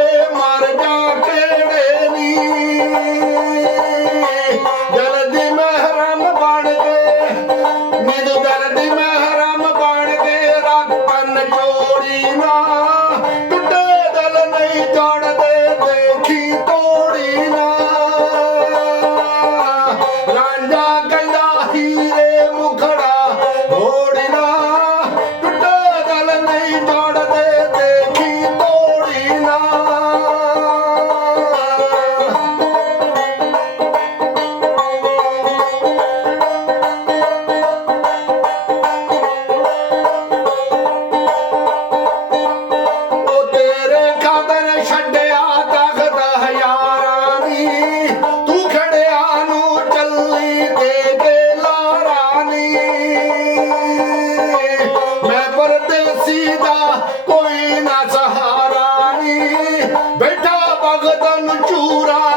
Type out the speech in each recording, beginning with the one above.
ਹੋਏ ਮਰ ਜਾ ਕਿਹੜੇ ਨੀ। ਜਲਦੀ ਮਹਿਰਮ ਬਣ ਕੇ, ਮੈਨੂੰ ਜਲਦੀ ਮਹਿਰਮ ਬਣ ਕੇ ਰੱਬ ਪੰਨ ਚੋਰੀ ਨਾ Pura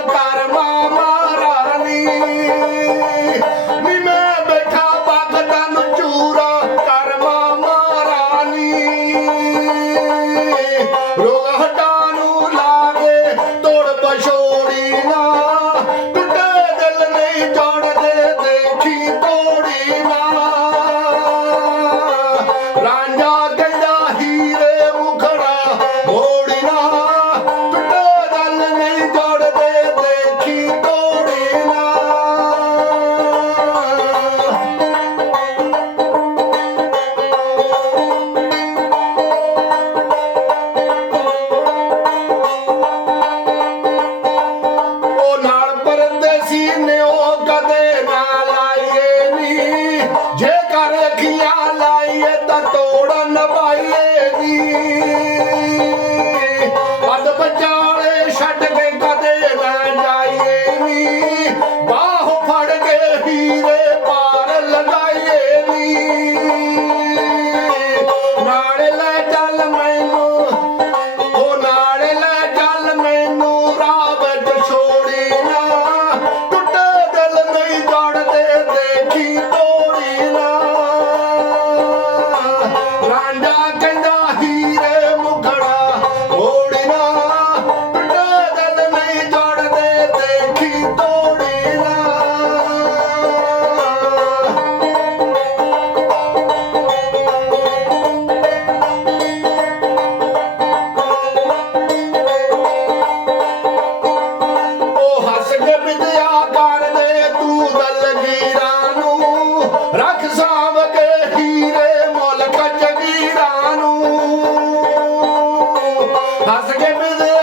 How's it get me there?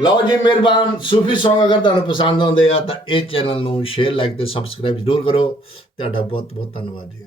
ਲਓ ਜੀ, ਮਿਹਰਬਾਨ, ਸੂਫੀ Song ਅਗਰ ਤੁਹਾਨੂੰ ਪਸੰਦ ਆਉਂਦੇ ਆ ਤਾਂ ਇਹ ਚੈਨਲ ਨੂੰ ਸ਼ੇਅਰ ਲਾਈਕ ਤੇ ਸਬਸਕ੍ਰਾਈਬ ਜ਼ਰੂਰ ਕਰੋ। ਤੁਹਾਡਾ ਬਹੁਤ ਬਹੁਤ ਧੰਨਵਾਦ ਜੀ।